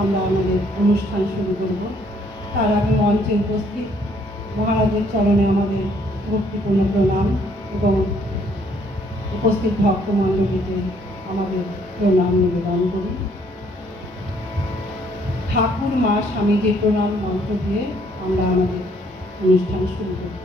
আমরা আমাদের অনুষ্ঠান শুরু করব। তার আগে মঞ্চে উপস্থিত মহারাজের চরণে আমাদের ভক্তিপূর্ণ প্রণাম এবং উপস্থিত ভক্তমণ্ডলীকে আমাদের প্রণাম নিবেদন করি। ঠাকুর মা স্বামীজির প্রণাম মন্ত্র দিয়ে আমরা আমাদের অনুষ্ঠান শুরু করব।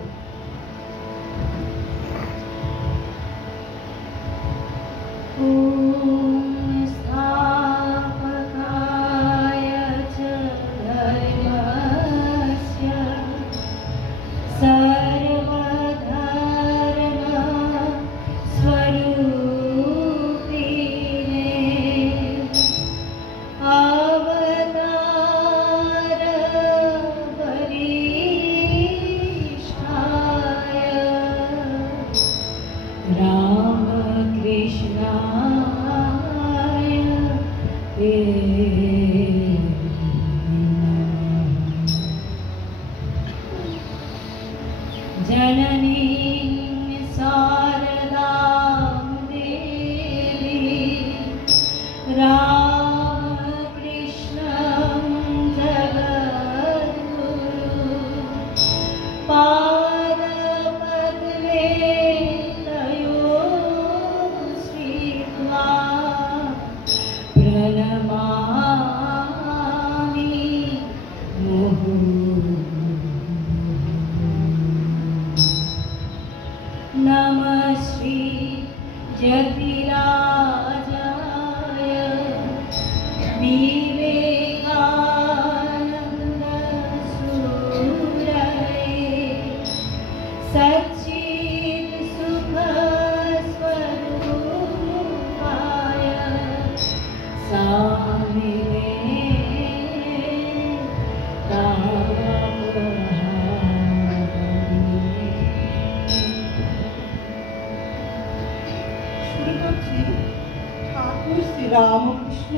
রামকৃষ্ণ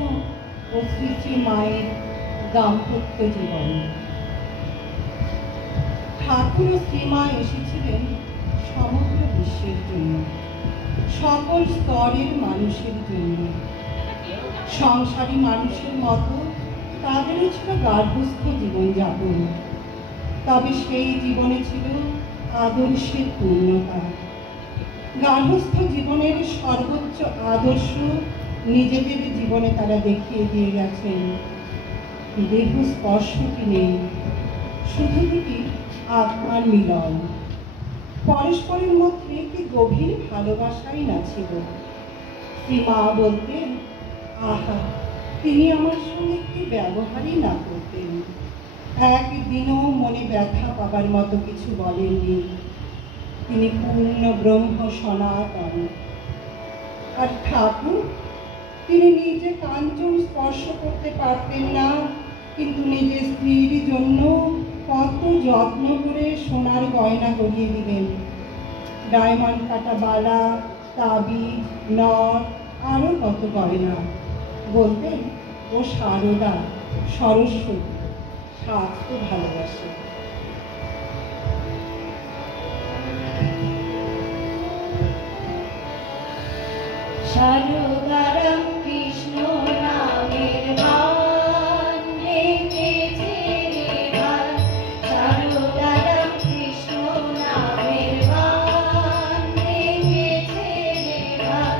ও শ্রী শ্রী মায়ের দাম্পত্য জীবন। ঠাকুর ও শ্রীমা এসেছিলেন সমগ্র বিশ্বের জন্য, সকল স্তরের মানুষের জন্য। সংসারী মানুষের মতো তাদেরও ছিল গার্হস্থ্য জীবনযাপন, তবে সেই জীবনে ছিল আদর্শের পূর্ণতা। গার্হস্থ্য জীবনের সর্বোচ্চ আদর্শ নিজেদের জীবনে তারা দেখিয়ে দিয়ে গেছেন। দেহ স্পর্শটি নেই, শুধু দুটি আত্মার মিলন। পরস্পরের মধ্যে কি গভীর ভালোবাসাই না ছিল। শ্রীমা বলতেন, আহা, তিনি আমার সঙ্গে কি ব্যবহারই না করতেন। একদিনও মনে ব্যথা পাবার মতো কিছু বলেননি। তিনি পূর্ণ ব্রহ্ম সনাতন। আর ঠাকুর, তিনি নিজে কাঞ্চন স্পর্শ করতে পারতেন না, কিন্তু নিজের স্ত্রীর জন্য কত যত্ন করে সোনার গয়না গড়িয়ে দিলেন। ডায়মন্ড কাটা বালা, তাবিজ, নথ, আরও কত গয়না। বলতেন, ও সারদা, সরস্বতী, স্বাস্থ্য ভালোবাসে। সারদারাম কৃষ্ণ নামের গান রেখেছে রে ভাই। সারদারাম কৃষ্ণ নামের গান রেখেছে রে ভাই।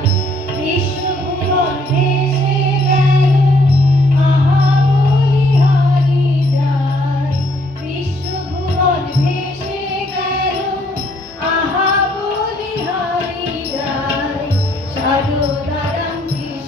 বিশ্বভুবন ভেসে গেল, আহা বলি হারি যায়। বিশ্বভুবন ভেসে গেল, আহা বলি হারি যায়। সারদারাম কৃষ্ণ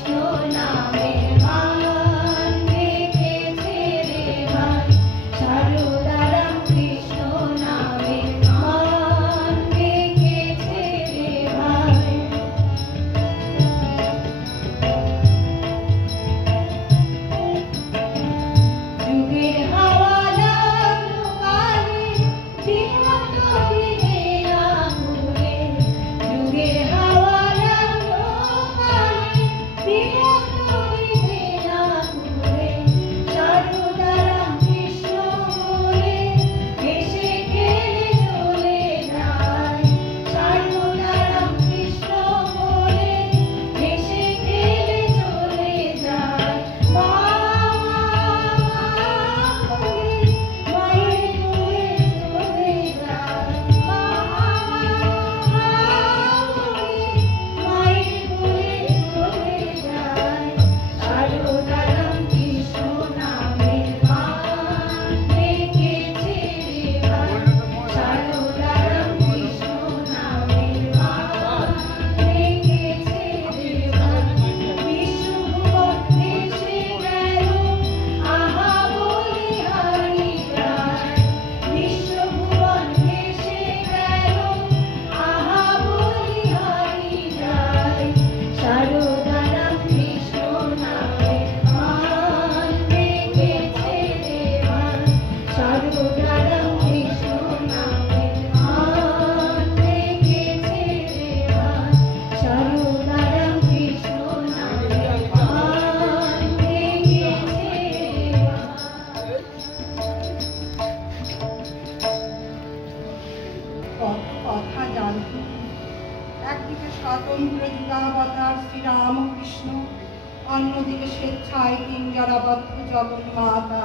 মাথায় কিঞ্জরাবদ্ধ জগন মাতা,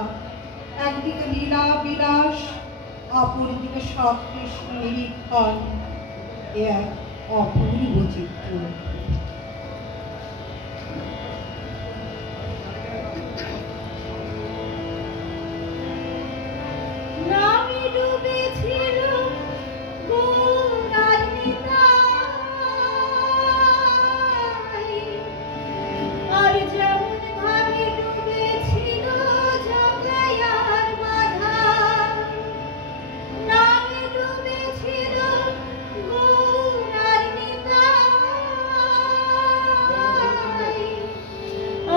একদিকে লীলা বিলাস, অপরদিকে সব কৃষ্ণ নিরীক্ষণ, এ এক অপূর্ব চিত্র। নামে ডুবেছিল গৌরার নিতাই, আর যেমন ভাবে ডুবেছিল জগায়ার মাধা। নামে ডুবেছিল গৌরার নিতাই,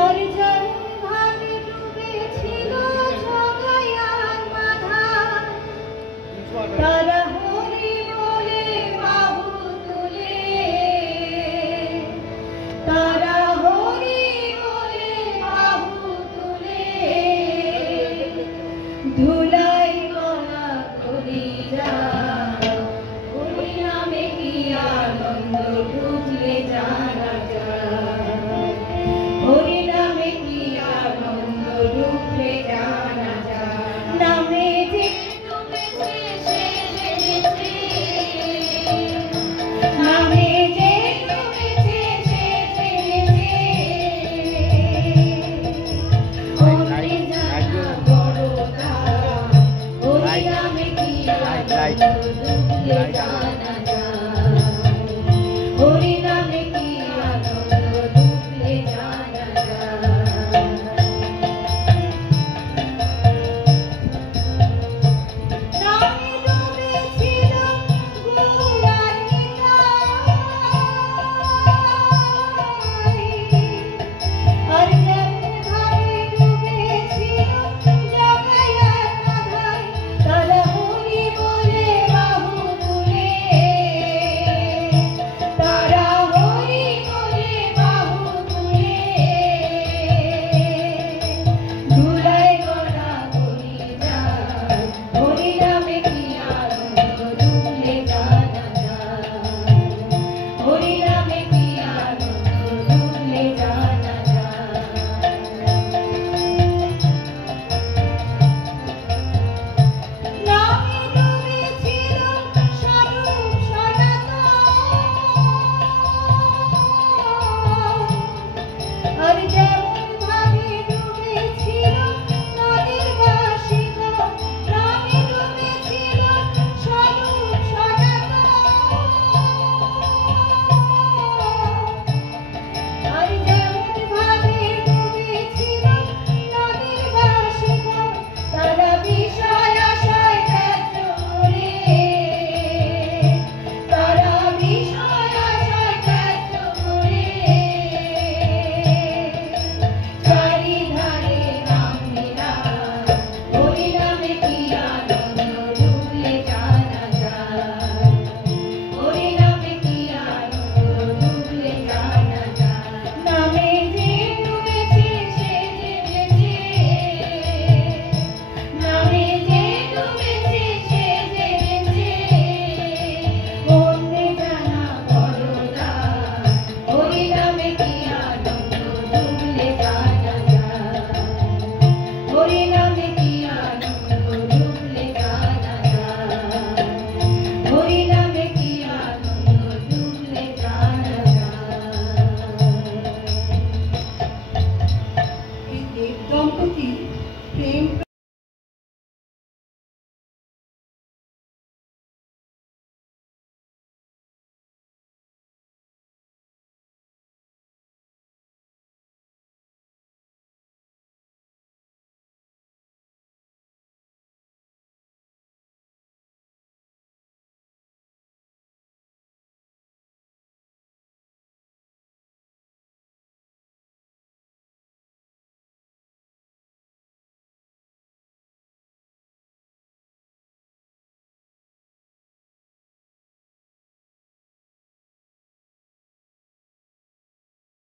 আর যেমন ভাবে ডুবেছিল জগায়ার মাধা। তারা হরি বলে বাহু তুলে, তারা হরি বলে বাহু তুলে, ধুলাই গলা করি যায়, হরি নামে কি আনন্দ ঢুকলে জানা যায়, হরি নামে কি আনন্দ ঢুকলে জানা যায়। নামে যে ডুবেছে সে জেনেছে, নামে যে ডুবেছে সে জেনেছে, হরি জানা বড় দাম, হরি নামে কি আনন্দ ঢুকলে জানা যায়, হরি নামে কি আনন্দ ঢুকলে জানা যায়। নামে ডুবেছিল গৌরার নিতাই, আর যেমন ভাবে ডুবেছিল জগায়ার মাধায়। তারা হরি বলে বাহু তুলে, তারা হরি বলে বাহু তুলে, ধুলাই গড়া করি যায়, হরি নামে কি আনন্দ ঢুকলে জানা যায়, হরি নামে কি আনন্দ ঢুকলে জানা যায়। নামে ডুবেছিল স্বরূপ সনাতন, আর যেমন ভাবে ডুবেছিল নদীর বাসিকা। নামে ডুবেছিল স্বরূপ সনাতন, আর যেমন ভাবে ডুবেছিল নদীর বাসিকা। তারা বিষয় আশায় ত্যায্য করে, তারা বিষয় আশায় ত্যায্য করে, চারিধারে নাম নিরায়, হরি নামে কি আনন্দ ঢুকলে জানা যায়, হরি নামে কি আনন্দ ঢুকলে জানা যায়। নামে যে ডুবেছে সে জেনেছে, নামে যে ডুবেছে সে জেনেছে, মনে জানা বড় দাম, হরি নামে কি আনন্দ ঢুকলে জানা যায়, হরি নামে কি আনন্দ ঢুকলে জানা যায়, হরি নামে কি আনন্দ ঢুকলে জানা যায়। এই দেব দম্পতি প্রেম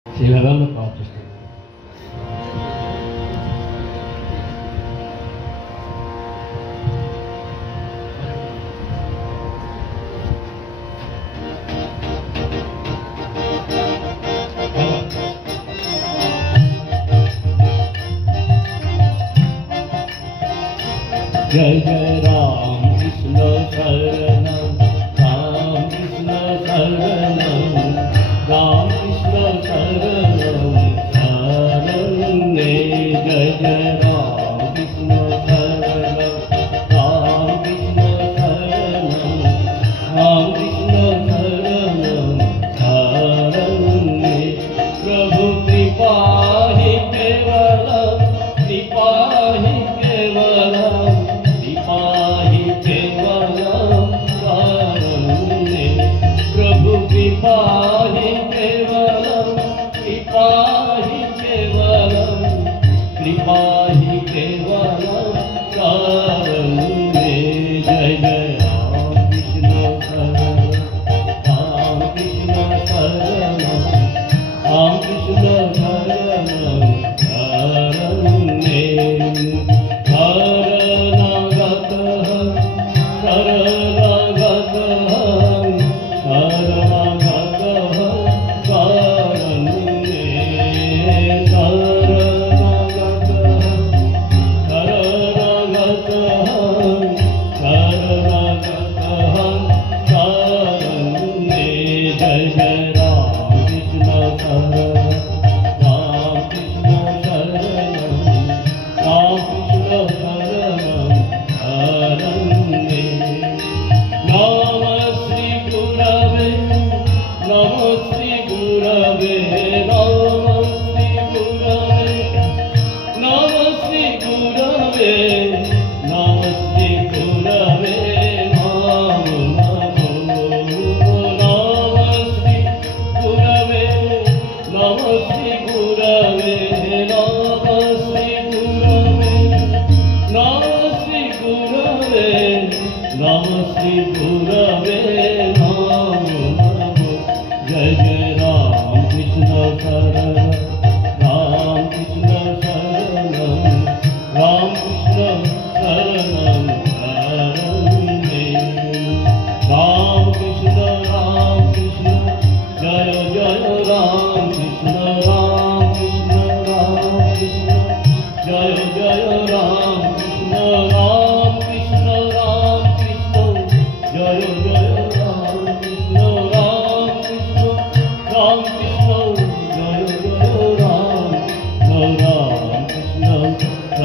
সেভাবে আমরা পাওয়ার চেষ্টা করি। जय जय राम कृष्ण शरणम राम कृष्ण शरणम राम कृष्ण शरणम शरण्ये जय जय राम कृष्ण शरणम राम कृष्ण शरणम राम कृष्ण शरणम शरण्ये प्रभु कृपा ही केवलम कृपा ही केवलम कृपा ही केवलम शरण्ये प्रभु कृपा ही केवलम कृपा ही केवलम कृपा ही केवलम शरण्ये जय जय राम कृष्ण शरणम राम कृष्ण शरणम राम कृष्ण शरणम शरण्ये शरणागतः शरणागतः शरणागतः शरण्ये शरणागतः शरणागतः शरणागतः शरण्ये जय जय राम कृष्ण शरणम राम कृष्ण शरणम राम कृष्ण शरणम शरण्ये नम श्री गुरवे नम श्री गुरवे नम श्री गुरवे नम श्री गुरवे नम श्री गुरवे नमो नमो नम श्री गुरवे नम श्री गुरवे नम श्री गुरवे नम श्री गुरवे नम श्री गुरवे नमो नमो जय जय राम कृष्ण शरणम राम कृष्ण शरणम राम कृष्ण शरणम शरण्ये राम कृष्ण जय जय राम कृष्ण जय जय राम कृष्ण जय जय राम कृष्ण राम कृष्ण जय जय राम कृष्ण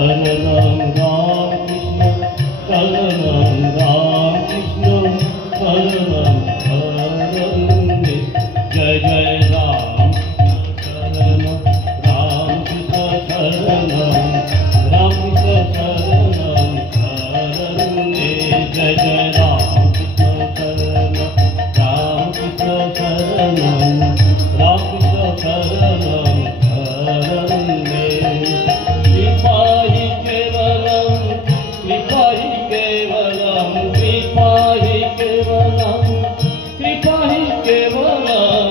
शरणम राम कृष्ण शरणम राम कृष्ण शरणम शरण्ये जय जय राम शरणम राम कृष्ण शरणम राम कृष्ण शरणम शरण्ये जय जय राम कृष्ण शरणम राम कृष्ण शरणम राम कृष्ण शरणम शरण्ये कृपा ही केवलम कृपा ही केवलम कृपा ही केवलम कृपा ही केवलम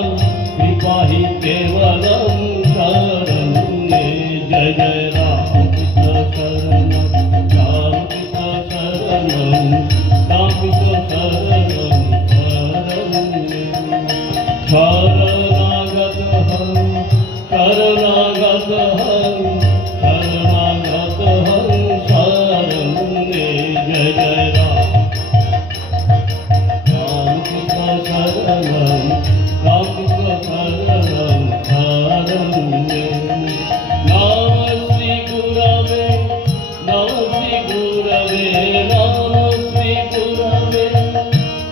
कृपा ही केवलम शरण्ये जय जय राम कृष्ण शरणम राम कृष्ण शरणम राम कृष्ण शरणम शरण्ये शरणागतः शरणागतः शरणागतः शरण्ये जय जय राम कृष्ण शरणम राम कृष्ण शरणम शरण्ये नम श्री गुरवे नम श्री गुरवे नम श्री गुरवे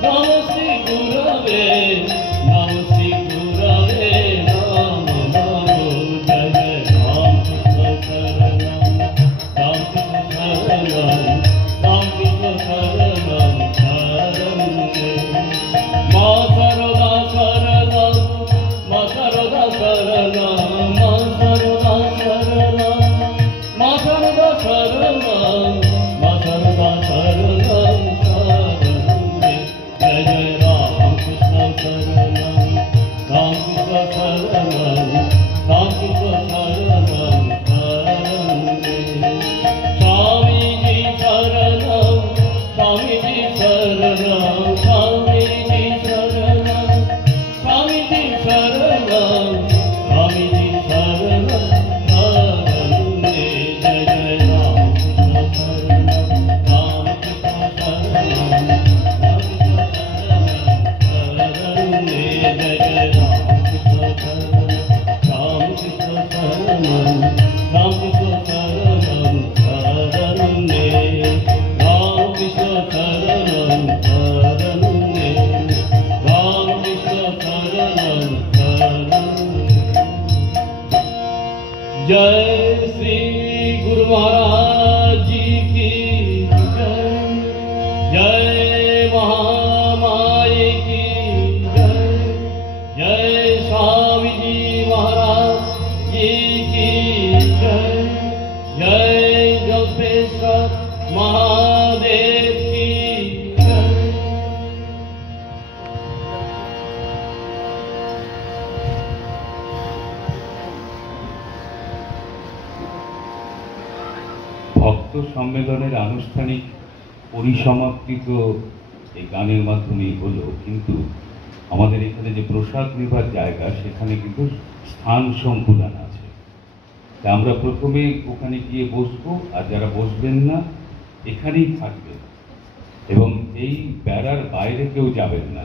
नम श्री गुरवे नम श्री गुरवे नमो नमो जय जय राम कृष्ण शरणम राम कृष्ण शरणम राम कृष्ण शरणम शरण्ये मा सरदा शरणम मा सरदा शरणम मा सरदा शरणम मा सरदा शरणम मा सरदा शरणम शरण्ये जय जय राम कृष्ण शरणम राम कृष्ण शरणम राम कृष्ण शरणम शरण्ये स्वामी जी शरणम स्वामी जी शरणम स्वामी जी शरणम स्वामी जी शरणम स्वामी जी शरणम शरण्ये जय जय महाराज जी की जय, जय महामाई की जय, जय स्वामी जी महाराज जी की जय, जय जपेश्वर महादेव की जय। ভক্ত সম্মেলনের আনুষ্ঠানিক পরিসমাপ্তি তো এই গানের মাধ্যমেই হলো, কিন্তু আমাদের এখানে যে প্রসাদ নেবার জায়গা সেখানে কিন্তু স্থান সংকুলান আছে। তা আমরা প্রথমে ওখানে গিয়ে বসবো, আর যারা বসবেন না এখানেই থাকবেন এবং এই বেড়ার বাইরে কেউ যাবেন না,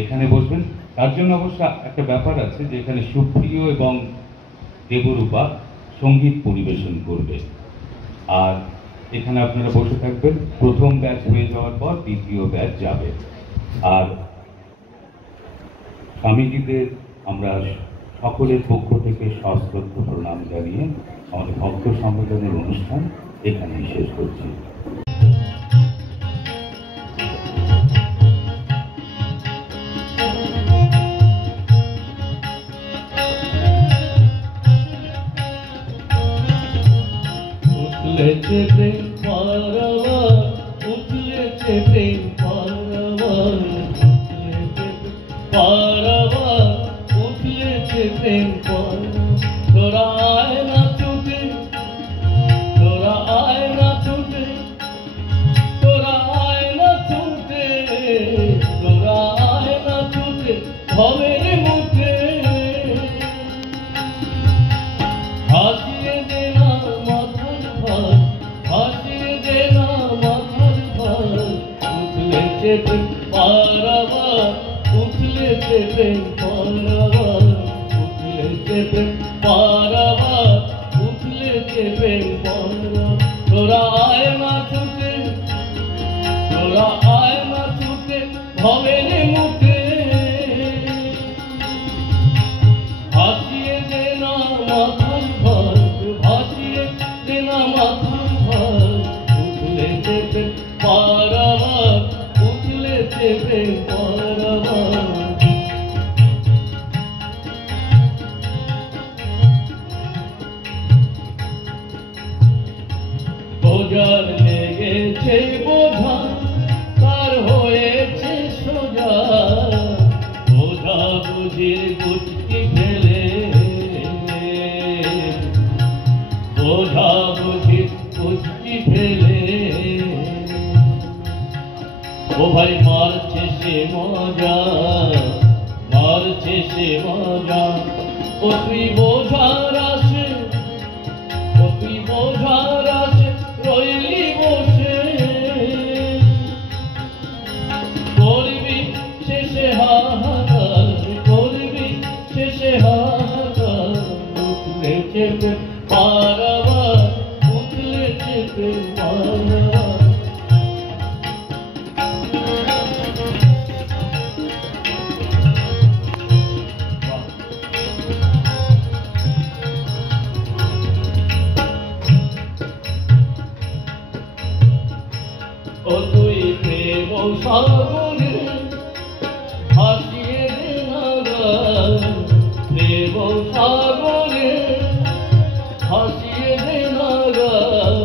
এখানে বসবেন। তার জন্য অবশ্য একটা ব্যাপার আছে যে এখানে সুপ্রিয় এবং দেবরূপা সঙ্গীত পরিবেশন করবে, আর এখানে আপনারা বসে থাকবেন। প্রথম ব্যাচ হয়ে যাওয়ার পর দ্বিতীয় ব্যাচ যাবে। আর স্বামীজিদের আমরা সকলের পক্ষ থেকে সশ্রদ্ধ প্রণাম জানিয়ে আমাদের ভক্ত সম্মেলনের অনুষ্ঠান এখানেই শেষ করছি। উঠলেছে প্রেম পারাবার, উঠলেছে প্রেম পারাবার, উঠলেছে পারাবার, উঠলেছে প্রেম পারাবার। তোরা আয় না ছুটে, তোরা আয় না ছুটে, তোরা আয় না ছুটে, তোরা আয় না ছুটে ভবের মুখে হাসিয়ে দে না মাথার ভার, হাসিয়ে দে না মাথার ভার। উঠলেছে প্রেম পারাবার, উঠলেছে প্রেম পারাবার, উঠলেছে প্রেম পারাবার, উঠলেছে প্রেম পারাবার। তোরা আয় না ছুটে, তোরা আয় না ছুটে ভবের মুখে হাসিয়ে দে না মাথার ভার, হাসিয়ে দে না মাথার ভার। উঠলেছে প্রেম পারাবার, উঠলেছে প্রেম পারাবার। বোঝার লেগেছে বোঝা, তার হয়েছে সোজা, বোঝা বুঝির গুচকি ফেলে, বোঝা বুঝির গুচকি ফেলে। ও ভাই মারছে সে মজা, মারছে সে মজা। ও তুই বোঝার আসে, ও তুই বোঝার আসে রইলি বসে, করবি শেষে হাহাকার, করবি শেষে হাহাকার। উঠলেছে প্রেম পারাবার, উঠলেছে প্রেম পারাবার। ও তুই প্রেম সাগরে ভাসিয়ে দে না গান, প্রেম সাগরে ভাসিয়ে দে না গান।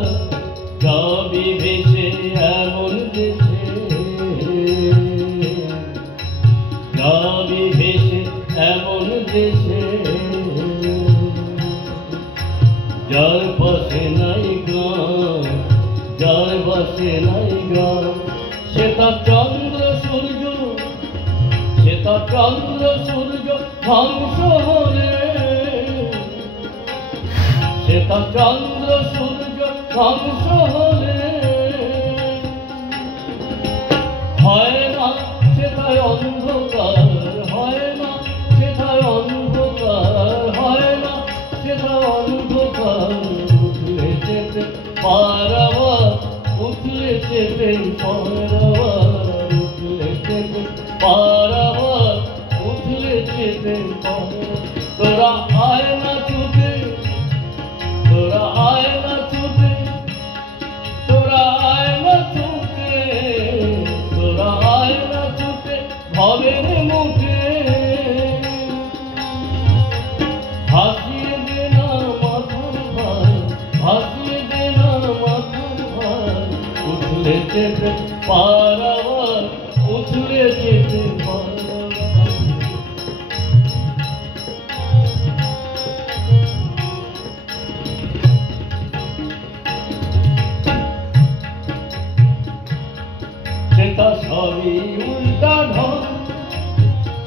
যাবি ভেসে এমন দেশে, যাবি ভেসে এমন দেশে, যার পাশে নাই গ্রাম, যার পাশে নাই গ্রাম। সে তার চন্দ্র সূর্য, সে তার চন্দ্র সূর্য ধ্বংস হলে, সে তার চন্দ্র সূর্য ধ্বংস হলে। হয় না সেটাই অন্ধকার, হয় না সেটাই অন্ধকার, হয় না সেটা অন্ধকার। উঠলেছে প্রেম পারাবার, উঠলেছে প্রেম পারাবার, উঠলেছে প্রেম পারাবার, উঠলেছে প্রেম পারাবার। তোরা আয় না ছুটে, তোরা আয় না ছুটে, উথলে যেতে পারাবার উথলে যেতে পারাবার সেটা সবই উল্টা ঢল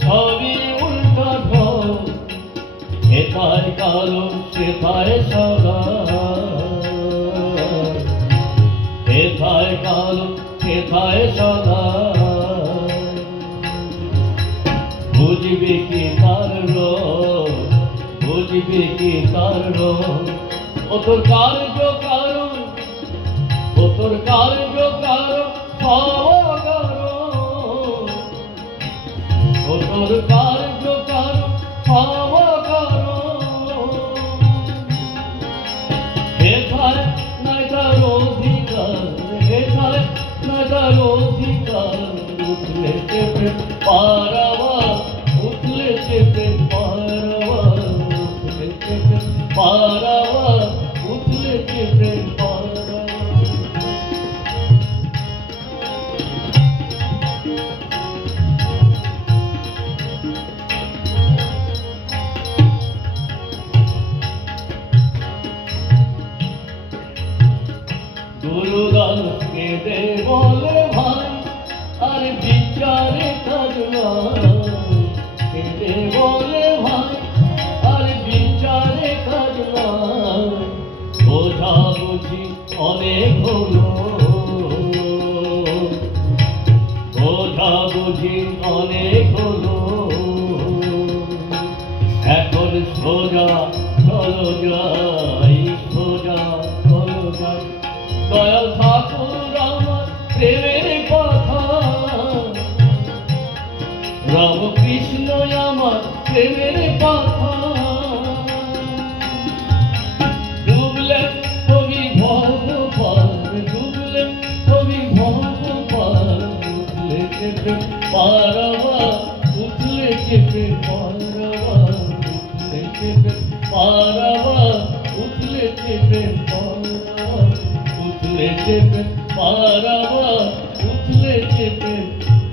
সবই উল্টা ঢল এটাই কালো সেটাই সাদা এটাই কালো সেটাই সাদা বুঝবি কি তার রং বুঝবি কি তার রং ও তোর কার্য কারণ ও তোর কার্য কারণ ও তোর কার্য কারণ হেথায় নাই তার অধিকার হেথায় নাই তার অধিকার উঠলে চেপে পারাবা উঠলে চেপে পারাবা উঠলে চেপে পারাবা উঠলে চেপে পারাবা গুরুদাস কেঁদে বলে ভাই আর বিচারে কাজনা কেঁদে বলে ভাই আর বিচারে কাজনা বোঝা বুঝি অনেক হলো বোঝা বুঝি অনেক হলো এখন সোজা চলো যাই সোজা চলো যাই দয়াল ঠাকুর আমার প্রেমের কথা রামকৃষ্ণ আমার প্রেমের কথা ডুবলে কবি ভব পার ডুবলে কবি ভব পার উঠলে চেপে পারাবা উঠলে চেপে পারাবা উঠলে চেপে পারাবা উঠলে চেপে পারাবা উঠলে চেপে পারাবা উঠলে চেপে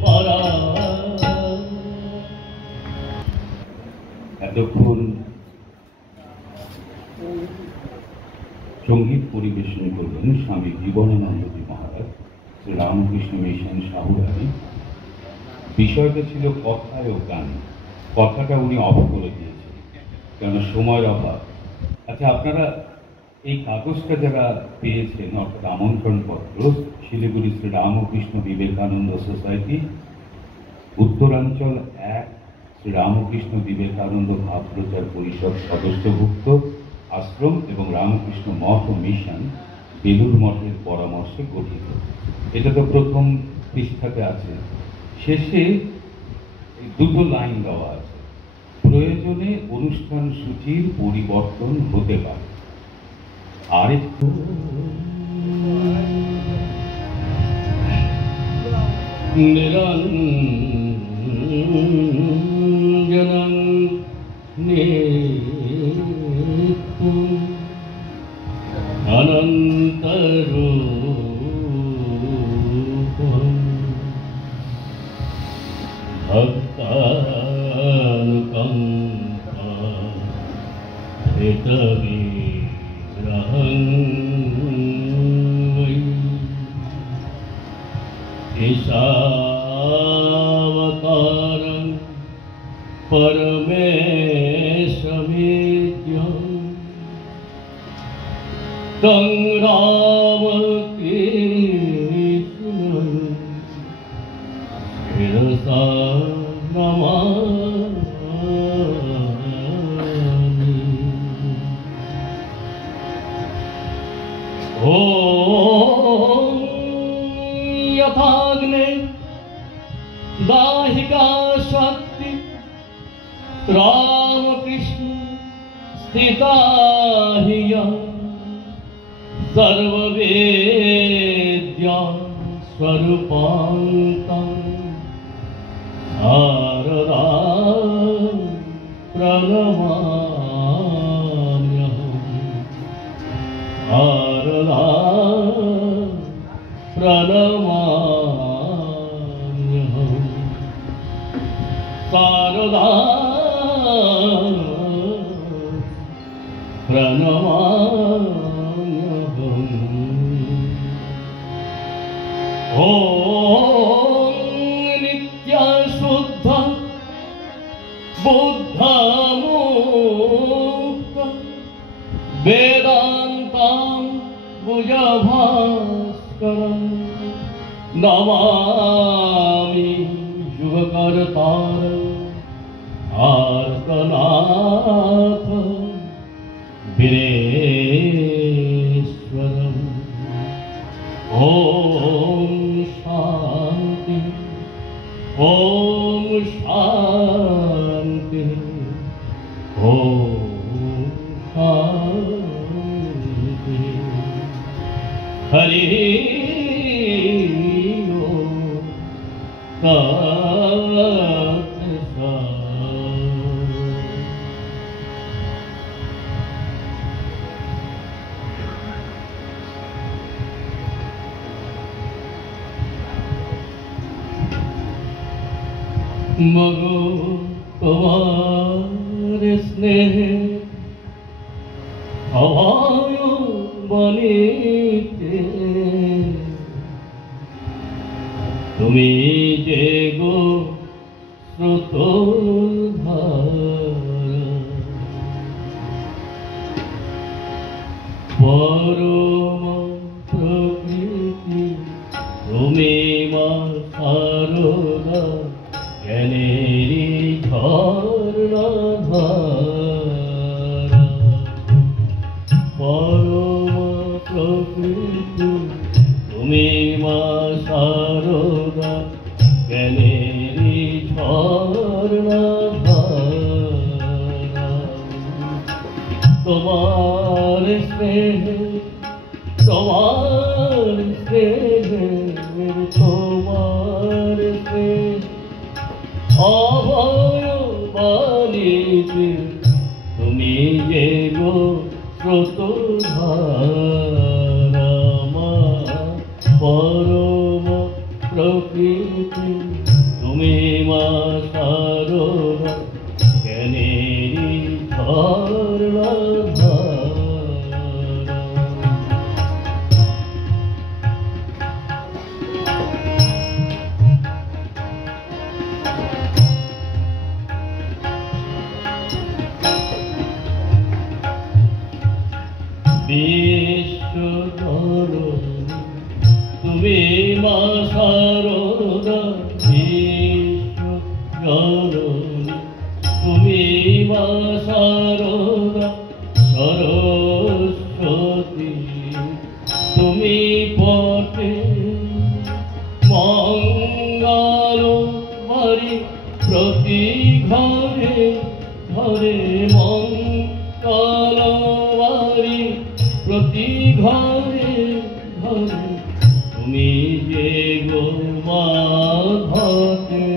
পারাবা। এতক্ষণ সঙ্গীত পরিবেশন করলেন স্বামী জীবনানন্দজি মহারাজ শ্রী রামকৃষ্ণ মিশন সাহুরানি। বিষয়টা ছিল কথায় ও গান। কথাটা উনি অফ করে দিয়েছেন কেন সময়ের অভাব। আচ্ছা, আপনারা এই কাগজটা যারা পেয়েছেন অর্থাৎ আমন্ত্রণপত্র শিলিগুড়ি শ্রী রামকৃষ্ণ বিবেকানন্দ সোসাইটি উত্তরাঞ্চল 1 শ্রী রামকৃষ্ণ বিবেকানন্দ ভাবপ্রচার পরিষদ সদস্যভুক্ত আশ্রম এবং রামকৃষ্ণ মঠ ও মিশন বেলুর মঠের পরামর্শে গঠিত। এটা তো প্রথম পৃষ্ঠাতে আছে। শেষে দুটো লাইন দেওয়া আছে, প্রয়োজনে অনুষ্ঠান সূচির পরিবর্তন হতে পারে। আরেকটু নিরঞ্জনং নিত্যং অনন্তরূপং ভক্তানুকম্পা হৃতবিগ্রহং वै ईशावतारं परमेशमेद्यं तं रामकृष्णं शिरसा नमामि। ॐ यथाग्ने दाहिका शक्ति रामकृष्ण स्थिता हिया सर्ववेद्या स्वरूपान्तं शारदा प्रणमाम्यहम् शारदा प्रणमाम्यहम्। भुजभास्करं नमामि युगकर्तारं आर्तनाथ वीरेश्वरम्। ॐ शान्ति ॐ शान्ति ॐ शान्ति। हरि ओम तत्सत्। मगो তোমার স্নেহে অভয় বনিতে তুমি যে গো স্রোতধারা পরম প্রকৃতি তুমি মা সারদা জ্ঞানেরি ঝর্ণাধারা পরম প্রকৃতি তুমি মা সারদা জ্ঞানেরি ঝর্ণাধারা। তোমার স্নেহে তোমার স্নেহে তোমার স্নেহে অভয় বাণীতে তুমি যে গো স্রোতধারা মা পরম প্রকৃতি তুমি মা সারদা জ্ঞানেরি ঝর্ণাধারা। বিশ্বধরণী তুমি মা সারদা বিশ্বজননী তুমি মা সারদা সরস্বতী তুমি পথে মঙ্গল বাড়ি প্রতি ঘরে ঘরে মঙ্গল বাড়ি প্রতি ঘরে ঘরে তুমি যে গো মা ঘটে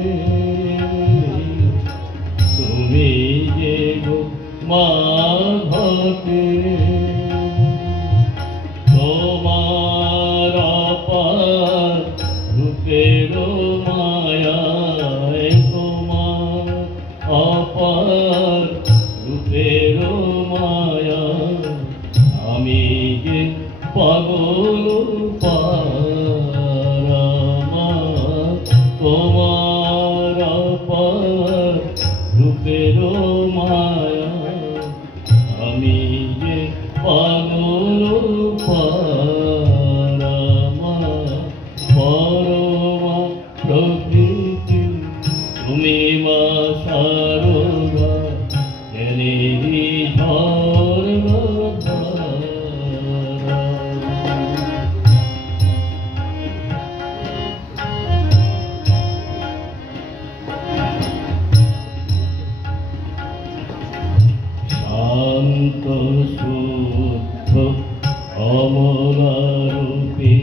তুমি যে গো মা ঘটে। তোমার অপার রূপের মায়ায় তোমার অপার রূপের মায়া আমি যে পাগল পারামা তোমার অপার রূপের মায়া আমি যে পাগল পারামা পরমা প্রকৃতি তুমি মা সারদা জ্ঞানেরি ঝর্ণাধারা। শান্ত শুদ্ধ অমলারূপী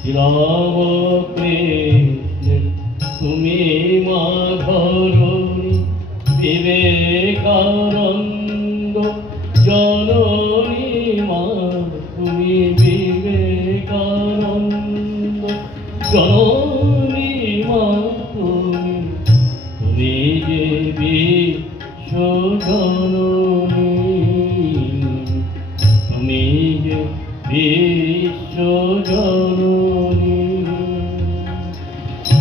শ্রীরামকৃষ্ণ তুমি মা ধরণী বিবেকানন্দ জননী মা তুমি বিবেকানন্দ জননী মা তুমি তুমি যে বিশ্বজননী তুমি যে বিশ্বজননী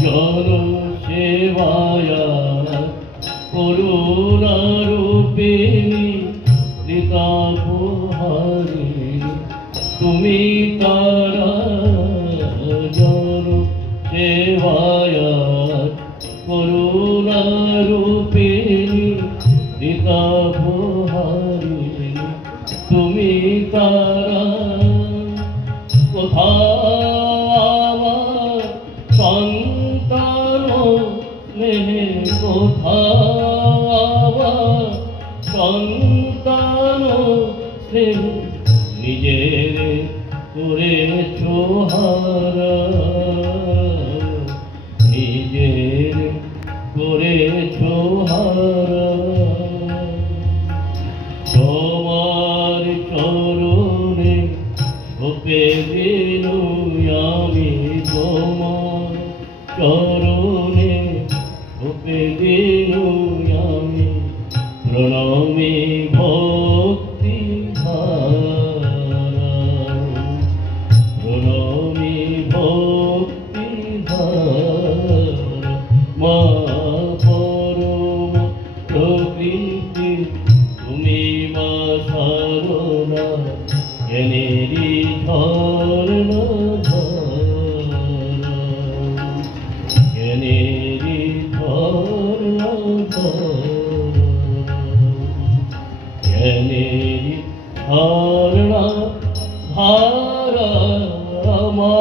জনসেবায়া করুণারূপিণী লীতাপহারিণী তুমি তুমি তারা জন সেবায়াত করুণা রূপিণী দিতাপহারিণী তুমি তারা কোথাও আমার সন্তান নেহে কোথাও আমার সন্তান স্নেহ নিজের করেছ হারা নিজের করেছ হারা তোমার চরণে সপে দিনু আমি তোমার চরণে সপে দিনু আমি প্রণমে ভক্তি ধারা প্রণমে ভক্তি ধারা মা পরম প্রকৃতি তুমি মা সারনা জ্ঞানেরি ঝর্ণা ধারা জ্ঞানেরি ঝর্ণা জ্ঞানেরি ধারণা ধারা মা